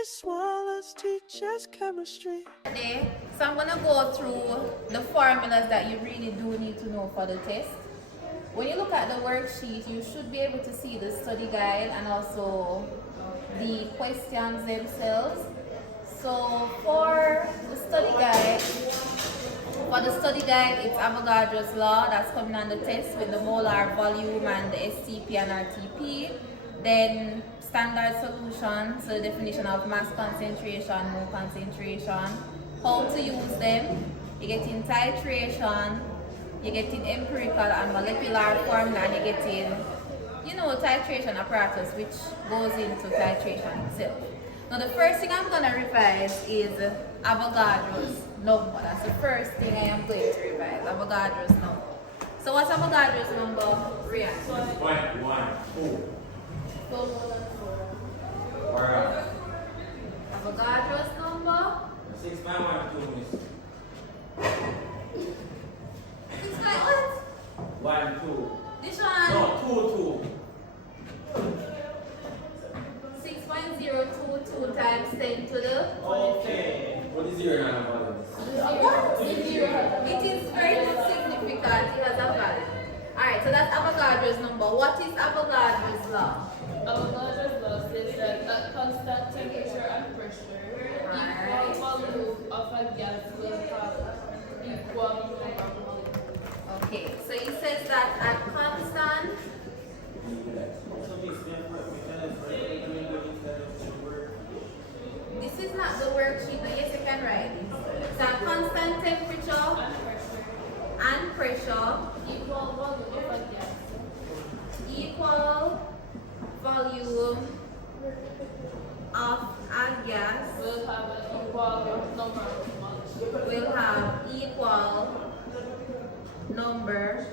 Miss Wallace teaches chemistry. Today, so I'm going to go through the formulas that you really do need to know for the test. When you look at the worksheet, you should be able to see the study guide and also the questions themselves. So for the study guide, it's Avogadro's law that's coming on the test with the molar volume and the STP and RTP. Then standard solutions, so the definition of mass concentration, mole concentration, how to use them. You get in titration, you get in empirical and molecular formula, and you get in, titration apparatus, which goes into titration itself. Now the first thing I'm going to revise is Avogadro's number. That's the first thing I am going to revise, Avogadro's number. So what's Avogadro's number, Ryan? 6.14. Avogadro's number? 6.12, miss. 6 by what? 1, 2. This one? No, 2, 6.022 times 10 to the? 2. Okay. What is your number? What? It is very significant. It has a value. Alright, so that's Avogadro's number. What is Avogadro's law? Avogadro's law says that at constant temperature and pressure, equal volume of a gas will have equal number of molecules. Okay, so he says that at constant this is not the worksheet, but yes, you can write it. So at constant temperature and pressure, Equal volume of a gas equal volume of a gas will have an equal number of molecules. will have equal number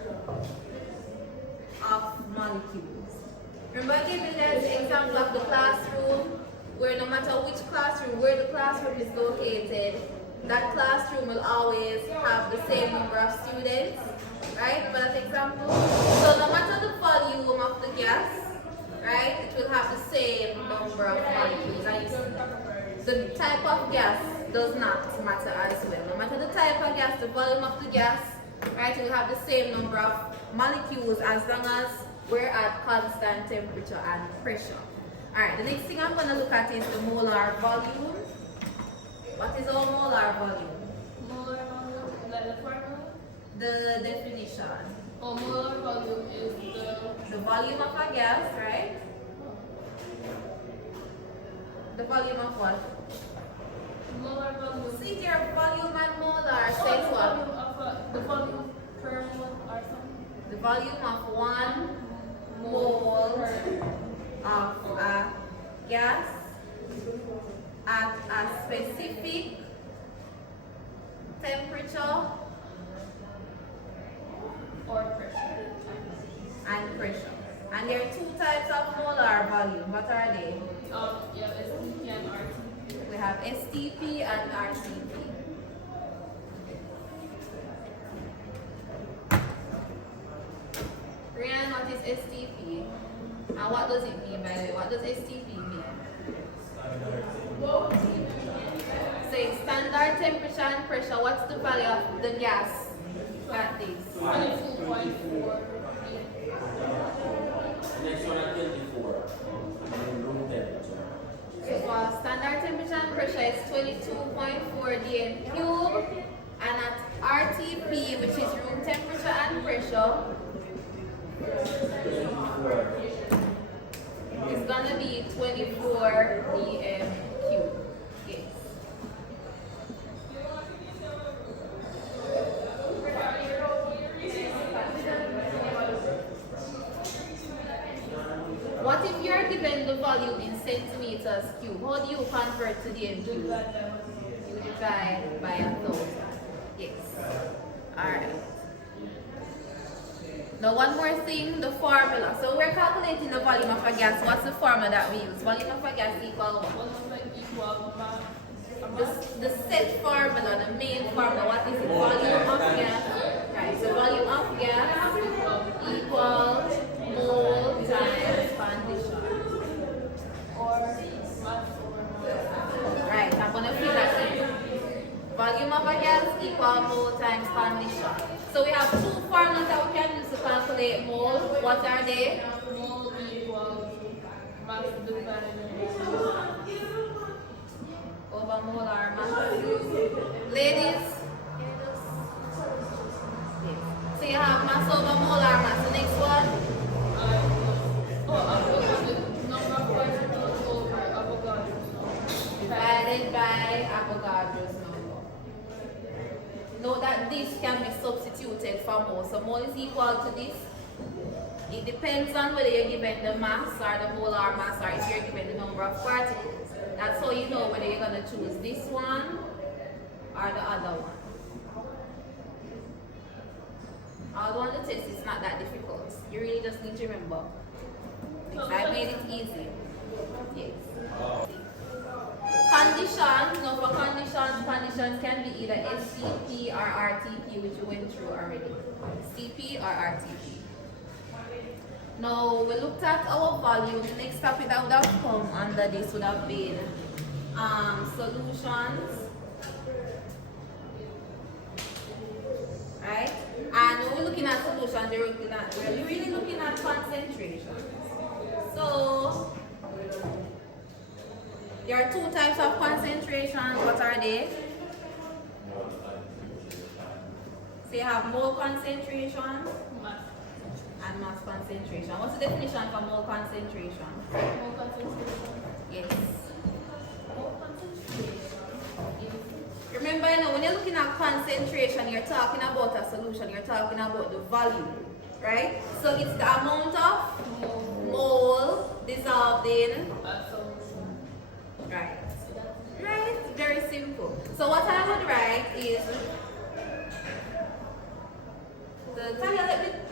of molecules. Remember I gave you the example of the classroom, where no matter which classroom, where the classroom is located, that classroom will always have the same number of students, right? For that example. So no matter the volume of the gas, right, it will have the same number of molecules. And the type of gas does not matter as well. No matter the type of gas, the volume of the gas, right, it will have the same number of molecules as long as we're at constant temperature and pressure. Alright, the next thing I'm going to look at is the molar volume. What is our molar volume? Molar volume, is that the formula? The definition. Oh, molar volume is The volume of a gas, right? The volume of what? molar volume. See there, volume and molar Oh, says the what? volume of the volume per mole or something. The volume of 1 mole of a gas at a specific temperature Or pressure. and pressure. And there are two types of molar volume. What are they? Yeah, STP and RTP. We have STP and RTP. Rian, what is STP? And what does it mean, by the way? What does STP mean? So it's standard temperature and pressure. What's the value of the gas at this? 22.4. Next one at 24. Room temperature. So for standard temperature and pressure is 22.4 dm cube, and at RTP, which is room temperature and pressure, 24. it's gonna be 24 dm cube. Yes. What if you are given the volume in centimeters cube? How do you convert to dm cube? You divide by 1,000. Yes. Alright. Now one more thing, the formula. So we're calculating the volume of a gas. What's the formula that we use? Volume of a gas equal what? One of the equal The set formula, the main formula, what is it? Volume of gas. Right, so volume of gas equals mole times condition. or mass over molar. volume of a gas equal mole times condition. So we have two formulas that we can use to calculate mole. What are they? Mole equals mass divided Over molar mass. Ladies? So you have mass over molar mass. The next one? number of particles over Avogadro's number. Divided by Avogadro's number. Note that this can be substituted for mole. So mole is equal to this. It depends on whether you're given the mass or the molar mass or if you're given the number of particles. That's how you know whether you're going to choose this one or the other one. Although on the test it's not that difficult. You really just need to remember. Because I made it easy. Yes. Condition. Now for conditions can be either STP or RTP, which we went through already. STP or RTP. Now we looked at our volume. The next topic that would have come under this would have been solutions. Right? And when we're looking at solutions, we're really looking at concentration. So there are two types of concentrations. What are they? So you have mole concentration and mass concentration. What's the definition for mole concentration? Mole concentration. Yes. Mole concentration. Remember, when you're looking at concentration, you're talking about a solution. You're talking about the volume, right? So it's the amount of mole dissolved in A solution. right. Right? Very simple. So what I would write is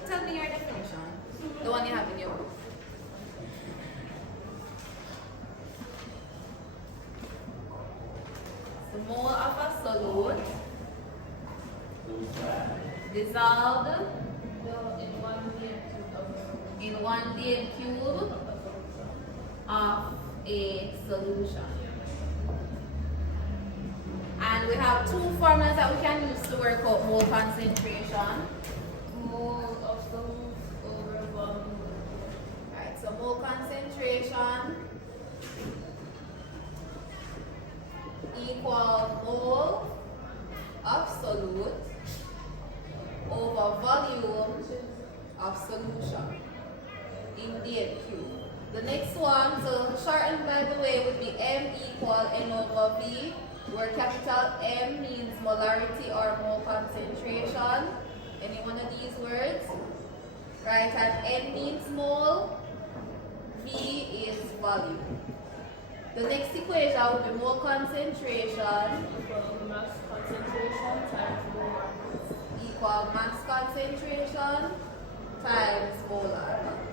tell me your definition. The one you have in your book. The mole of a solute dissolved in 1 dm cube of a solution. And we have two formulas that we can use to work out mole concentration. Mole of solute over volume. Right, so mole concentration equal mole of solute over volume of solution in dm cube. The next one, so shortened by the way, would be M equal N over V, where capital M means molarity or mole concentration. Any one of these words? Right, and N means mole, V is volume. The next equation would be mole concentration Equal mass concentration times molar mass. equal mass concentration times molar mass.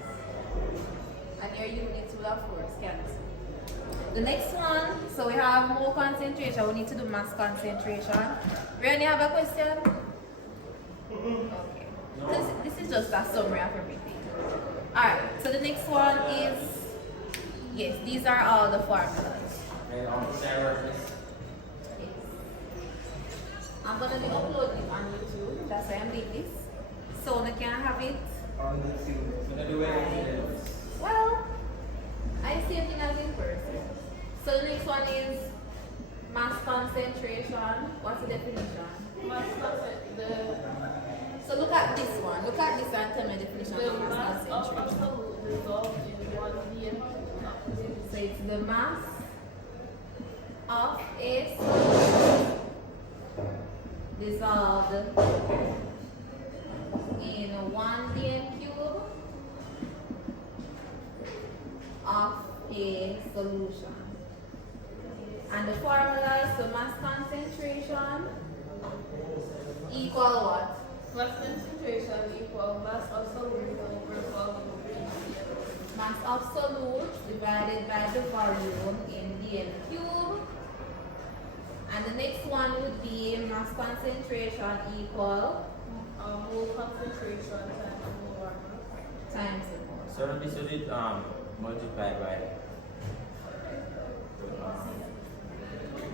And your units will of course cancel. The next one, so we have mole concentration, we need to do mass concentration. Rennie, have a question? Okay. This is just a summary of everything. Alright, so the next one is, yes, these are all the formulas. And on Sarah, Yes. I'm going to be uploading on YouTube, that's why I'm doing this. So I can have it. gonna do it. Well, I see it as in person. So the next one is mass concentration. What's the definition? Mass concentration. So look at this one. Look at this and tell me the definition The of mass mass of concentration. absolute dissolved in 1 dm. So it's the mass of a dissolved in 1 dm cube of a solution. And the formula is the mass concentration equal what? Mass concentration equal mass of solute over volume in dm. Mass of solute divided by the volume in dm cube. And the next one would be mass concentration equal Mole concentration times molar mass. times the mole. So this is it multiply by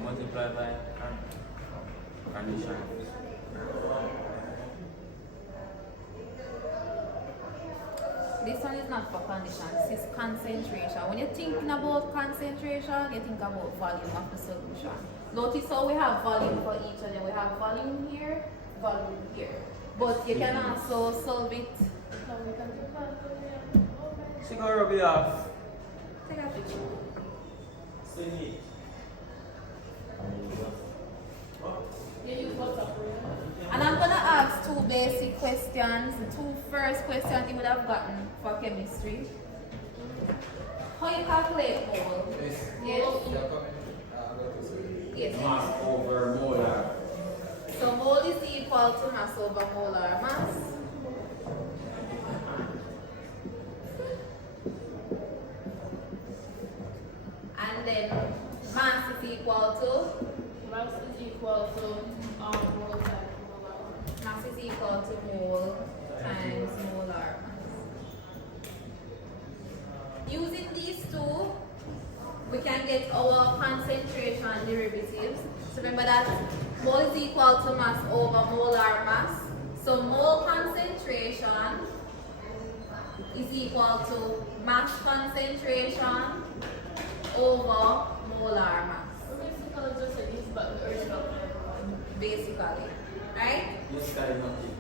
multiply by condition. This one is not for condition, this is concentration. When you're thinking about concentration, you think about volume of the solution. Notice how we have volume for each of them. We have volume here, volume here. But you can also solve it. She gonna rub it off. Take a picture. Sing it. And I'm gonna ask two basic questions. The two first questions you would have gotten for chemistry. How you calculate mole? Yes. Yes. Mass over molar. So mole is equal to mass over molar mass. And then mass is equal to? Mass is equal to mole times molar. Mass is equal to mole times molar mass. Using these two, we can get our concentration derivatives. So remember that mole is equal to mass over molar mass. So mole concentration is equal to mass concentration over molar mass. Basically, just like this, but the original. Basically, right? This guy is not it.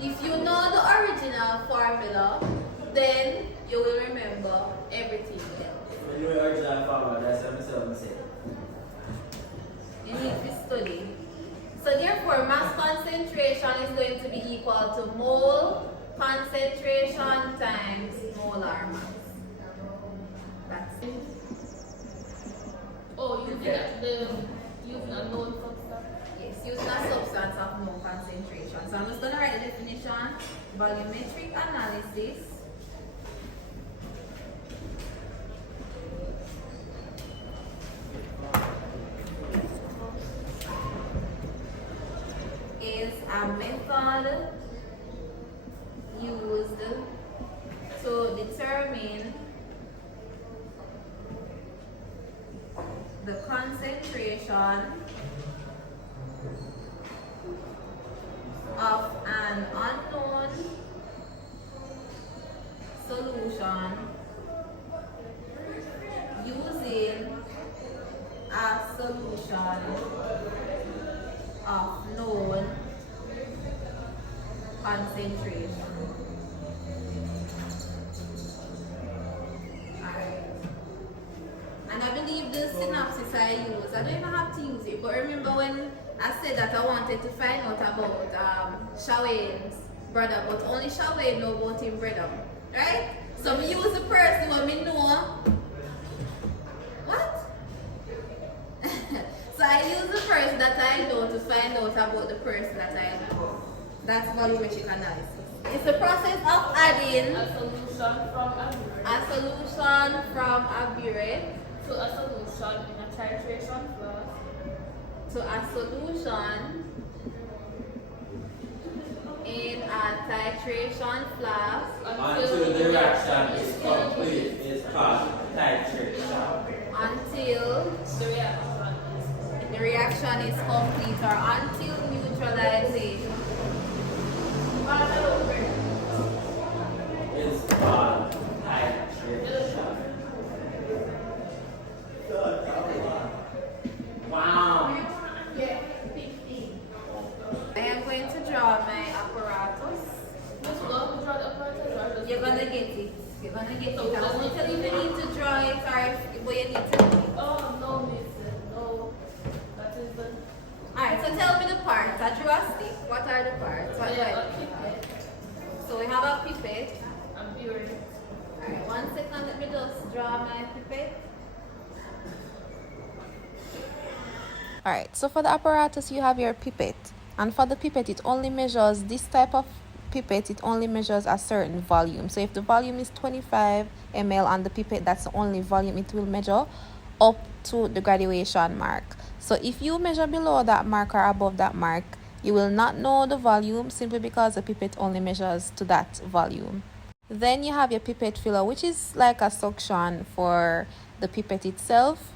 If you know the original formula, then you will remember everything else. When you know the original formula, that's what I'm saying. You need to study. So therefore, mass concentration is going to be equal to mole concentration times molar mass. That's it. Oh, using a known substance. Yes, using a substance of known concentration. So I'm just going to write the definition. Volumetric analysis is a method used to determine the concentration of an unknown solution using a solution of known concentration. Alright. And I believe the synopsis I use, I don't even have to use it, but remember when I said that I wanted to find out about Shawane's brother, but only Shawane know about him brother, right? So me use the person who me know. What? So I use the person that I know to find out about the person that I know. That's volumetric analysis. It's the process of adding A solution from a burette to a solution in a titration flask. To a solution in a titration flask Until the reaction is complete, it's called titration. until the reaction is complete or until neutralization. It's called titration. Wow. I am going to draw my apparatus. You're gonna get it. You're gonna get it. I won't tell you if you need to draw it or if but you need to do it. Oh, no, miss. No. That is the. Alright, so tell me the parts. I drew a stick. What are the parts? What do I do? So we have a pipette. I'm viewing. Alright, 1 second, let me just draw my pipette. Alright, so for the apparatus you have your pipette, and for the pipette it only measures this type of pipette, it only measures a certain volume. So if the volume is 25 ml on the pipette, that's the only volume it will measure up to the graduation mark. So if you measure below that mark or above that mark, you will not know the volume simply because the pipette only measures to that volume. Then you have your pipette filler, which is like a suction for the pipette itself.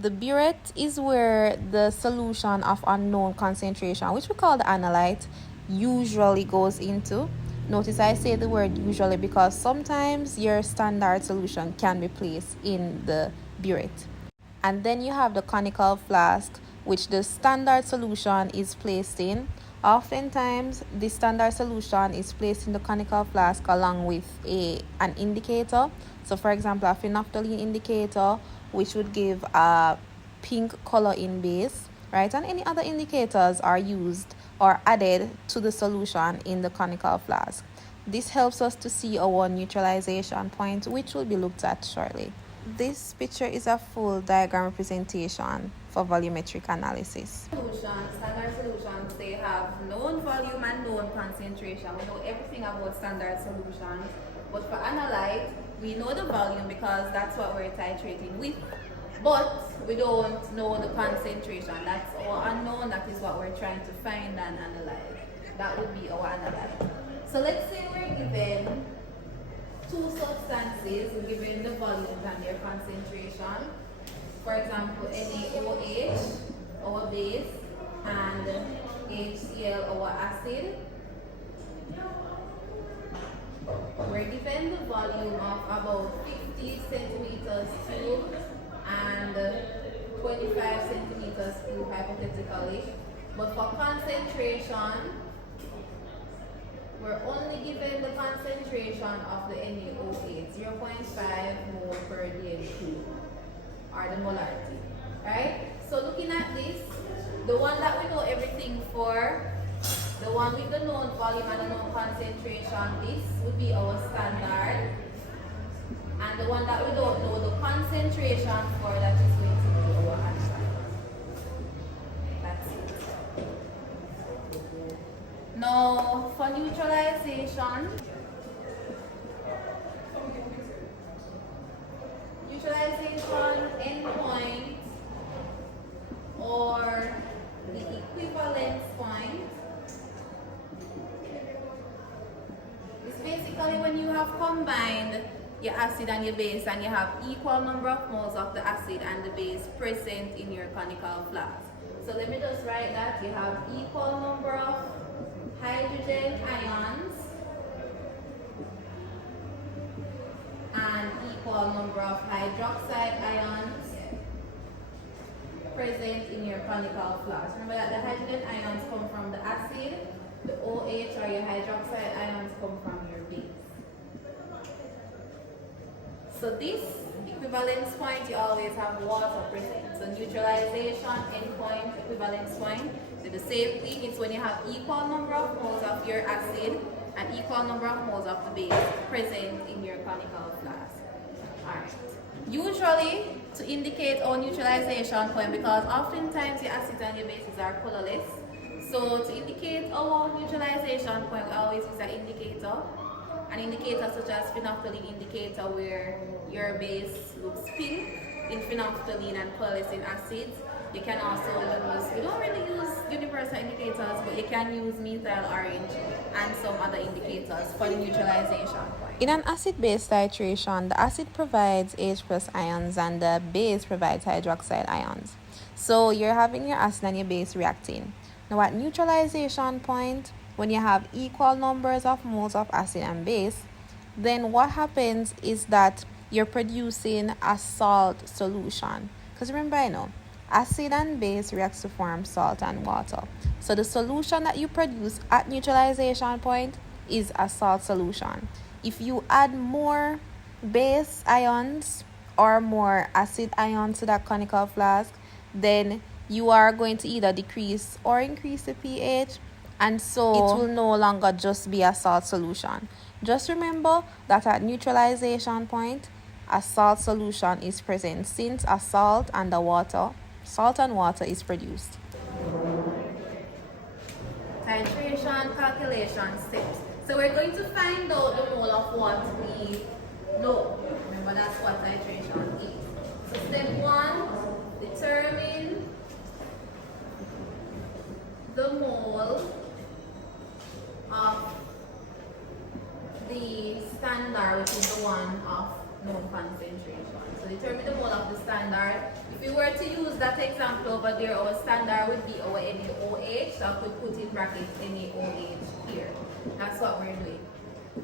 The burette is where the solution of unknown concentration, which we call the analyte, usually goes into. Notice I say the word usually because sometimes your standard solution can be placed in the burette. And then you have the conical flask, which the standard solution is placed in. Oftentimes, the standard solution is placed in the conical flask along with an indicator. So, for example, a phenolphthalein indicator, which would give a pink color in base, right? And any other indicators are used or added to the solution in the conical flask. This helps us to see our neutralization point, which will be looked at shortly. This picture is a full diagram representation for volumetric analysis. Standard solutions, they have known volume and known concentration. We know everything about standard solutions. But for analyte, we know the volume because that's what we're titrating with. But we don't know the concentration. That's our unknown. That is what we're trying to find and analyze. That would be our analyte. So let's say we're given two substances, we're given the volumes and their concentration. For example, NaOH, our base, and HCl, our acid. We're given the volume of about 50 centimeters cubed and 25 centimeters cubed hypothetically. But for concentration, we're only given the concentration of the NaOH, 0.5 mole per dl cube, or the molarity, right? So looking at this, the one that we know everything for, the one with the known volume and the known concentration, this would be our standard. And the one that we don't know the concentration for, that is going to be our answer. That's it. Now, for neutralization, endpoint or the equivalence point is basically when you have combined your acid and your base and you have equal number of moles of the acid and the base present in your conical flask. So let me just write that. You have equal number of hydrogen ions and equal number of hydroxide ions present in your conical flask. Remember that the hydrogen ions come from the acid, the OH or your hydroxide ions come from your base. So this equivalence point, you always have water present. So neutralization, endpoint, equivalence point, they're the same thing. It's when you have equal number of moles of your acid and equal number of moles of the base present in your conical flask. Alright. Usually, to indicate our neutralization point, because oftentimes your acids and your bases are colorless, so to indicate our neutralization point, we always use an indicator. An indicator such as phenolphthalein indicator, where your base looks pink in phenolphthalein and colorless in acids. You can also use, we don't really use universal indicators, but you can use methyl orange and some other indicators for the neutralization point. In an acid-base titration, the acid provides H plus ions and the base provides hydroxide ions. So you're having your acid and your base reacting. Now at neutralization point, when you have equal numbers of moles of acid and base, then what happens is that you're producing a salt solution. Because remember, I know acid and base reacts to form salt and water. So the solution that you produce at neutralization point is a salt solution. If you add more base ions or more acid ions to that conical flask, then you are going to either decrease or increase the pH, and so it will no longer just be a salt solution. Just remember that at neutralization point, a salt solution is present since a salt and water is produced. Titration calculation steps. So we're going to find out the mole of what we know. Remember, that's what titration is. So step 1, determine the mole of the standard, which is the one of known concentration. So determine the mole of the standard. If If we were to use that example over there, our standard would be our NaOH, so I could put in brackets NaOH here. That's what we're doing.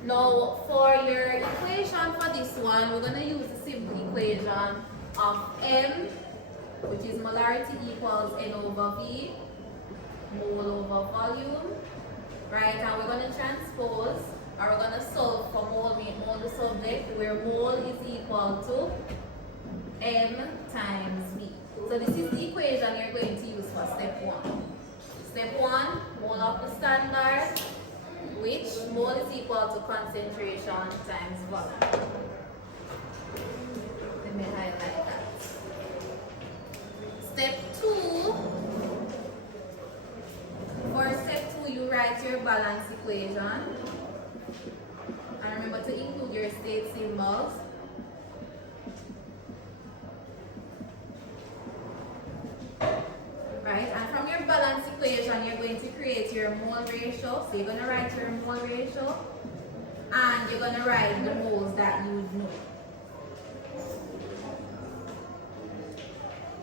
Now, for your equation for this one, we're going to use the simple equation of M, which is molarity equals N over V, mole over volume, right? And we're going to transpose, or we're going to solve for mole, make mole the subject, where mole is equal to M times V. So this is the equation you're going to use for step 1. Step 1, mole of the standard, which mole is equal to concentration times volume. Let me highlight that. Step 2, for step 2 you write your balance equation. And remember to include your state symbols. Right, and from your balance equation, you're going to create your mole ratio. So you're going to write your mole ratio, and you're going to write the moles that you would know.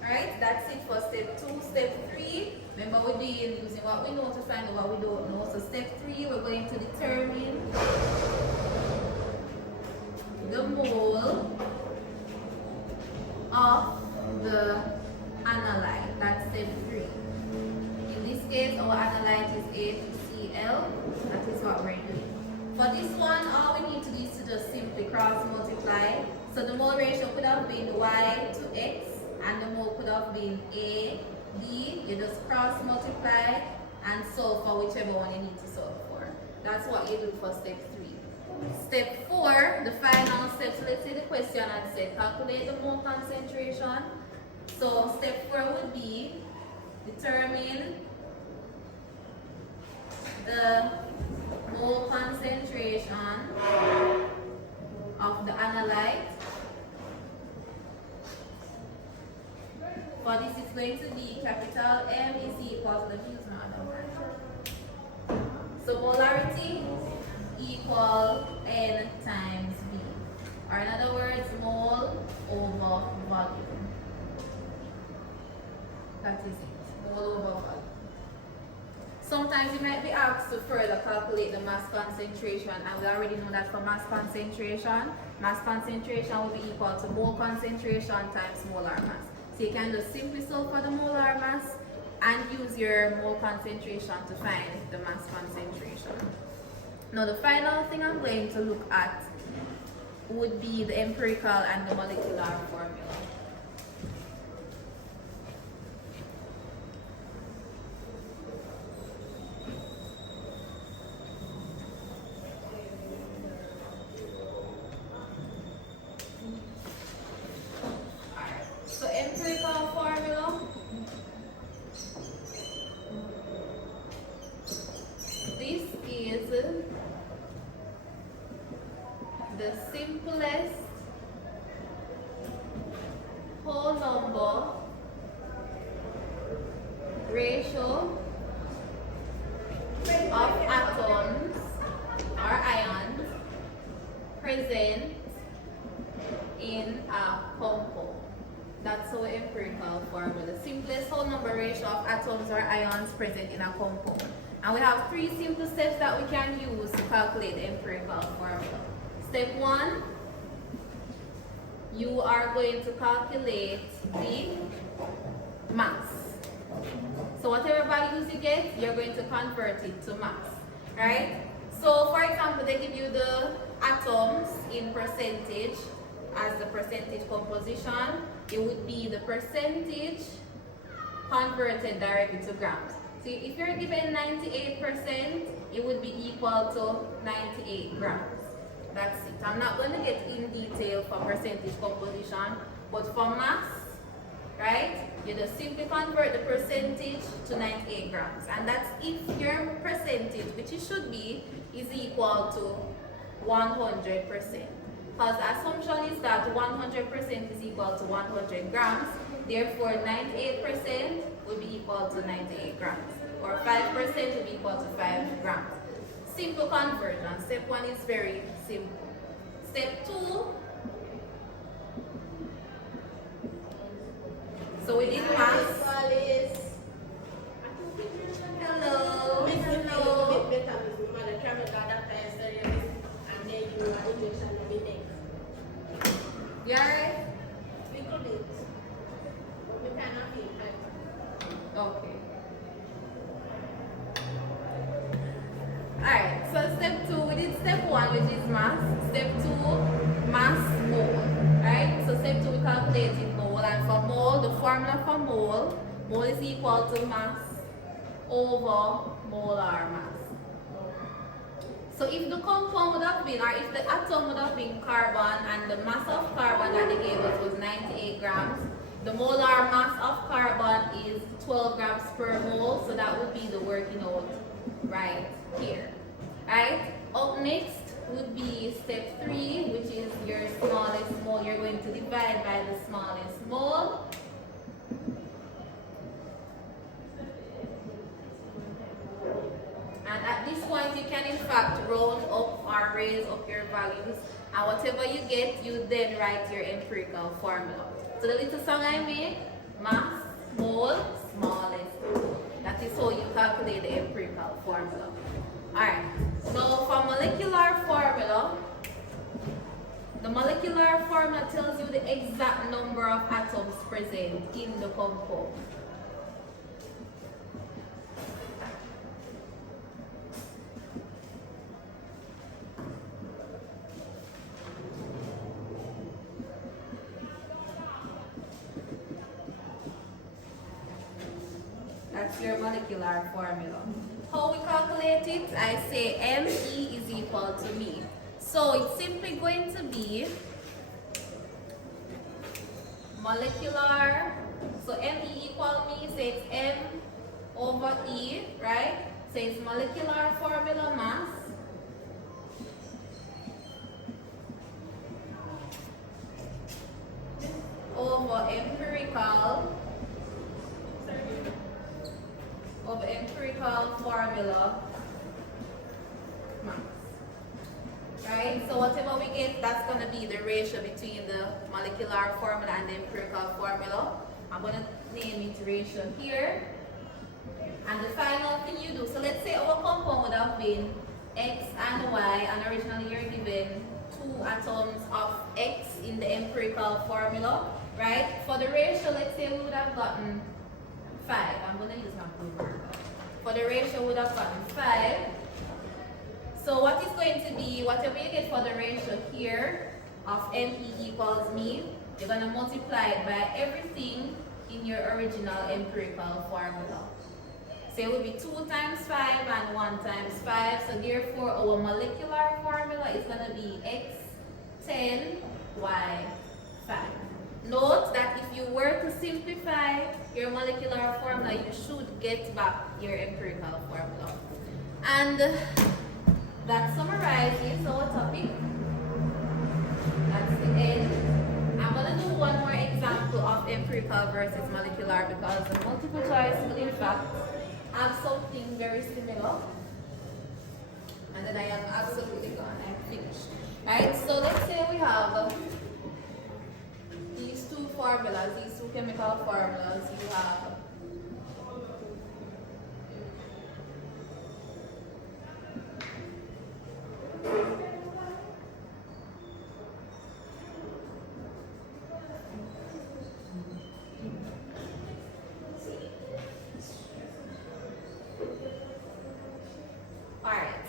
Alright, that's it for step 2. Step 3, remember we're doing using what we know to find out what we don't know. So step 3, we're going to determine the mole of the analyte. That's step 3. In this case, our analyte is AgCl. That is what we're doing. For this one, all we need to do is to just simply cross multiply. So the mole ratio could have been Y to X, and the mole could have been A, D. You just cross multiply and solve for whichever one you need to solve for. That's what you do for step 3. Step 4, the final step. So let's say the question had said calculate the mole concentration. So step 4 would be determine the mole concentration of the analyte. For this, it's going to be capital M is equal to the use no other word. So molarity equal N times V. Or in other words, mole over volume. That is it. Mole over volume. Sometimes you might be asked to further calculate the mass concentration, and we already know that for mass concentration will be equal to mole concentration times molar mass. So you can just simply solve for the molar mass and use your mole concentration to find the mass concentration. Now the final thing I'm going to look at would be the empirical and the molecular formula. So empirical formula, this is the simplest whole number ratio of atoms or ions present in a compound. That's our empirical formula. The simplest whole number ratio of atoms or ions present in a compound. And we have 3 simple steps that we can use to calculate the empirical formula. Step 1, you are going to calculate the mass. So whatever values you get, you're going to convert it to mass, right? So for example, they give you the atoms in percentage as the percentage composition. It would be the percentage converted directly to grams. So if you're given 98%, it would be equal to 98 grams. That's it. I'm not going to get in detail for percentage composition, but for mass, right, you just simply convert the percentage to 98 grams. And that's if your percentage, which it should be, is equal to 100%. Because the assumption is that 100% is equal to 100 grams, therefore 98% would be equal to 98 grams, or 5% would be equal to 5 grams. Simple conversion. Step 1 is very simple. Step 2, So we did mass. Hello. Hello. You alright? Okay. Alright, so step 2, we did step 1, which is mass. Step 2, mass mole. Right? So step 2, we calculated mole, and for mole, the formula for mole is equal to mass over molar mass. So if the compound would have been, or if the atom would have been carbon, and the mass of carbon that they gave us was 98 grams, the molar mass of carbon is 12 grams per mole, so that would be the working out right here. Right? Up next would be step 3, which is your smallest mole. You're going to divide by the smallest mole. And at this point, you can in fact round up or raise up your values, and whatever you get, you then write your empirical formula. So the little song I made, mass, mole, smallest. That is how you calculate the empirical formula. Alright, so for molecular formula, the molecular formula tells you the exact number of atoms present in the compound. That's your molecular formula. How we calculate it? I say Me is equal to me. So it's simply going to be molecular. So Me equal me, so it's M over E, right? So it's molecular formula mass over empirical formula mass. Right? So whatever we get, that's going to be the ratio between the molecular formula and the empirical formula. I'm going to name it ratio here. And the final thing you do, so let's say our compound would have been X and Y, and originally you're given 2 atoms of X in the empirical formula, right? For the ratio, let's say we would have gotten 5. I'm going to use my blue. For the ratio, we would have gotten 5. So what is going to be, whatever you get for the ratio here of Me equals me, you're going to multiply it by everything in your original empirical formula. So it would be 2 times 5 and 1 times 5. So therefore, our molecular formula is going to be X 10, Y 5. Note that if you were to simplify your molecular formula, you should get back your empirical formula. And that summarizes our topic. That's the end. I'm going to do one more example of empirical versus molecular, because the multiple choice will in fact have something very similar. And then I am absolutely gone. I'm finished. Alright, so let's say we have these 2 formulas, these 2 chemical formulas. You have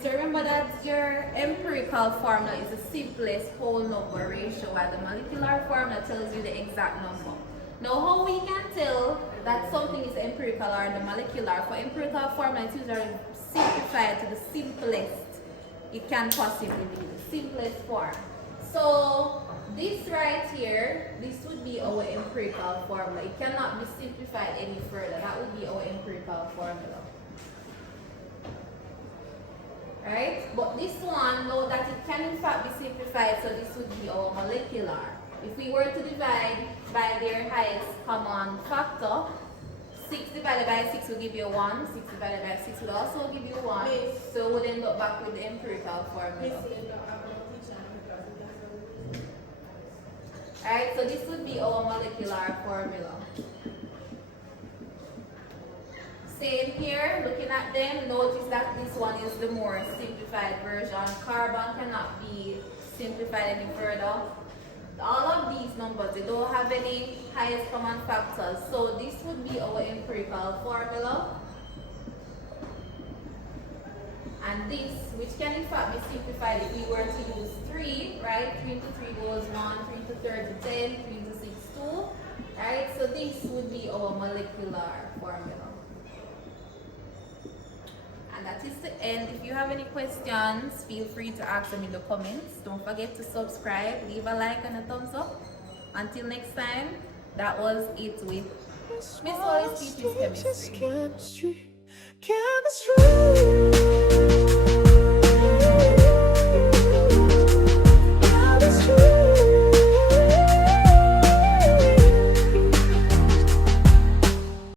so remember that your empirical formula is the simplest whole number ratio, while the molecular formula tells you the exact number. Now, how we can tell that something is empirical or the molecular? For empirical formula, it's usually simplified to the simplest it can possibly be, the simplest form. So this right here, this would be our empirical formula. It cannot be simplified any further. That would be our empirical formula. Right? But this one, know that it can in fact be simplified, so this would be our molecular. If we were to divide by their highest common factor, 6 divided by 6 will give you 1, 6 divided by 6 will also give you 1, so we'll end up back with the empirical formula. Alright, so this would be our molecular formula. same here, looking at them, notice that this one is the more simplified version. Carbon cannot be simplified any further. All of these numbers, they don't have any highest common factors. So this would be our empirical formula. And this, which can in fact be simplified if we were to use 3, right? 3 into 3 goes 1, 3 into 30, 10, 3 into 6, 2, right? So this would be our molecular formula. And that is the end. If you have any questions, feel free to ask them in the comments. Don't forget to subscribe, leave a like and a thumbs up. Until next time, that was it with Miss Molarity Chemistry. Chemistry.